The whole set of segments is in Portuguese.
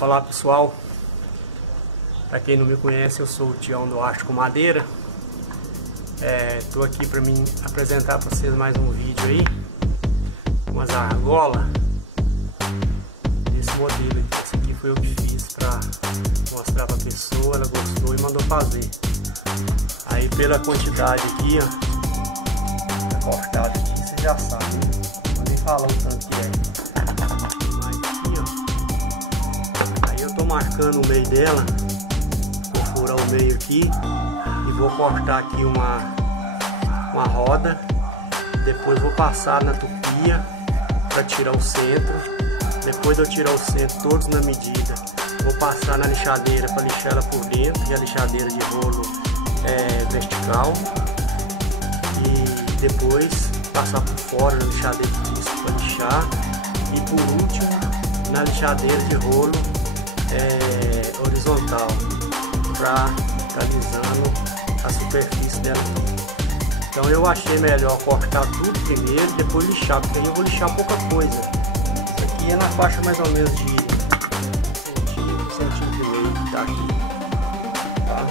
Olá pessoal, para quem não me conhece, eu sou o Tião do Arte com Madeira. Estou aqui para mim apresentar para vocês mais um vídeo aí, umas argolas desse modelo aqui. Esse aqui foi eu que fiz para mostrar para a pessoa, ela gostou e mandou fazer. Aí pela quantidade aqui, ó, tá cortado aqui, você já sabe, né? Não vou nem falar o tanto que é. Tô marcando o meio dela, vou furar o meio aqui e vou cortar aqui uma roda. Depois vou passar na tupia para tirar o centro. Depois de eu tirar o centro todos na medida, vou passar na lixadeira para lixar ela por dentro, que a lixadeira de rolo é vertical, e depois passar por fora na lixadeira de disco para lixar, e por último na lixadeira de rolo horizontal para estar alisando a superfície dela. Então eu achei melhor cortar tudo primeiro, depois lixar, porque aí eu vou lixar pouca coisa. Isso aqui é na faixa mais ou menos de 1,5 centímetro que tá aqui, tá?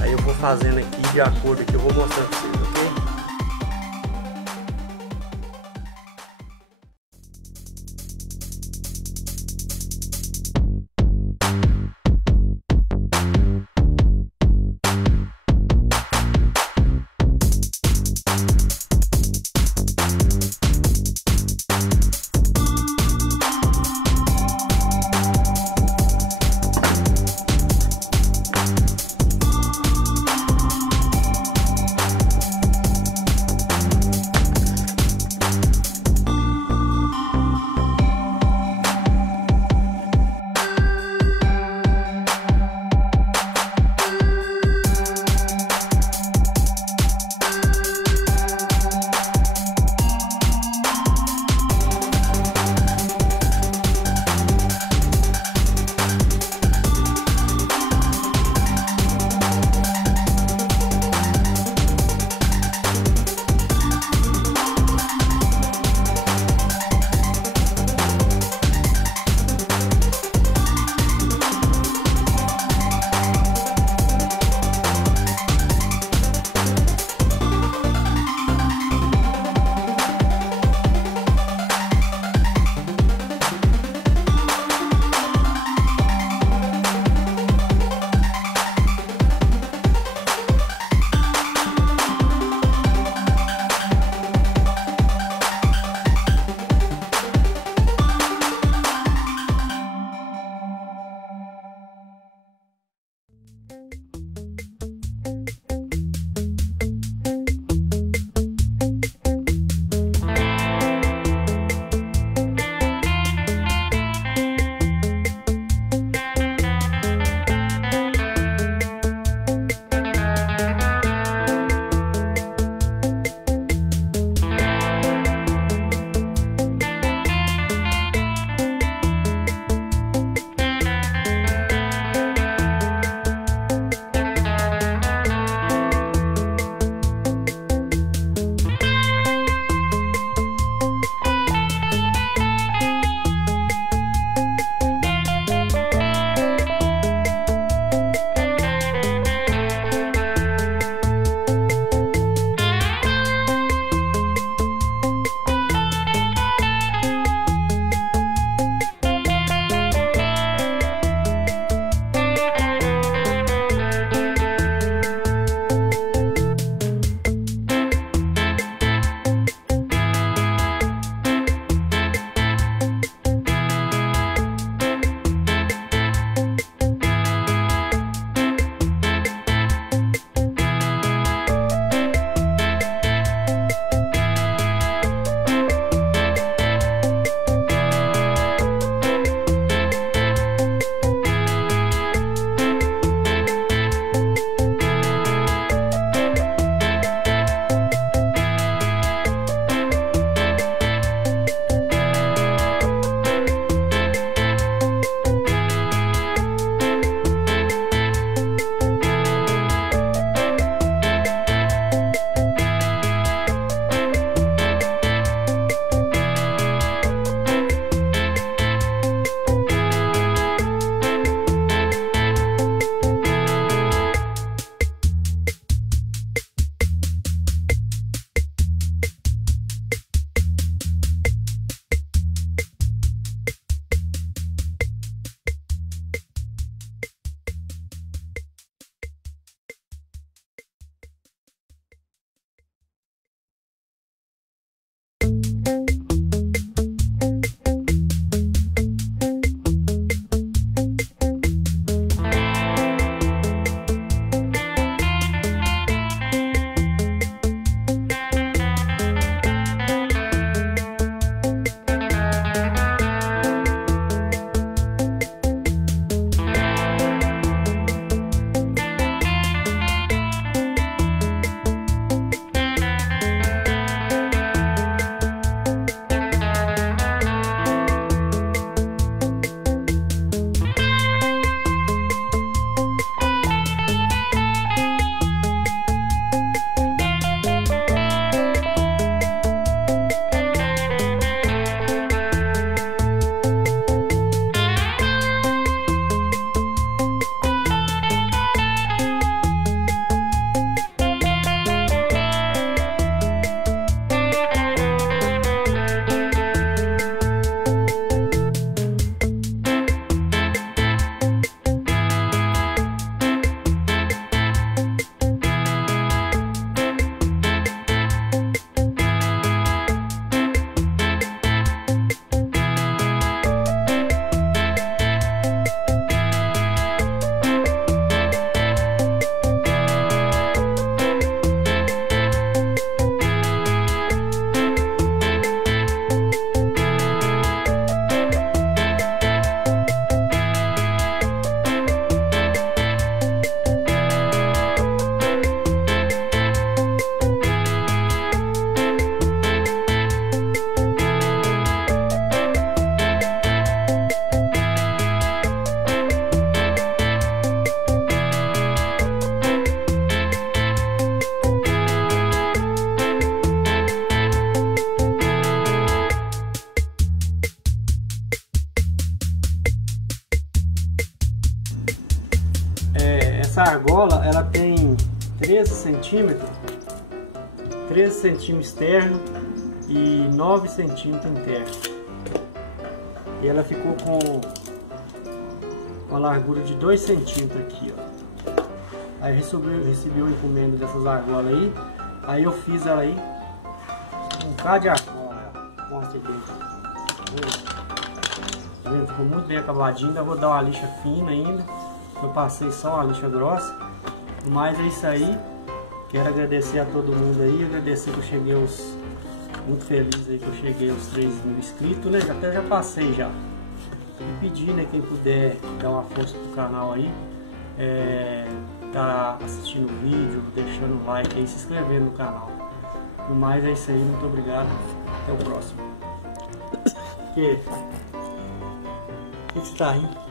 Aí eu vou fazendo aqui de acordo aqui, eu vou mostrando para vocês, ok? Essa argola, ela tem 13 centímetros externo e 9 centímetros interno. E ela ficou com uma largura de 2 centímetros aqui, ó. Aí recebi uma encomenda dessas argolas aí eu fiz ela aí, um bocado de argola, mostra dentro. Ficou muito bem acabadinho, ainda vou dar uma lixa fina ainda, eu passei só uma lixa grossa. Mas é isso aí, quero agradecer a todo mundo aí, agradecer que eu cheguei muito feliz aí que eu cheguei aos 3.000 inscritos, né? Até já passei já. E pedir, né, quem puder dar uma força pro canal aí, tá assistindo o vídeo, deixando o like aí, se inscrevendo no canal. No mais é isso aí, muito obrigado, até o próximo. O que você tá rindo?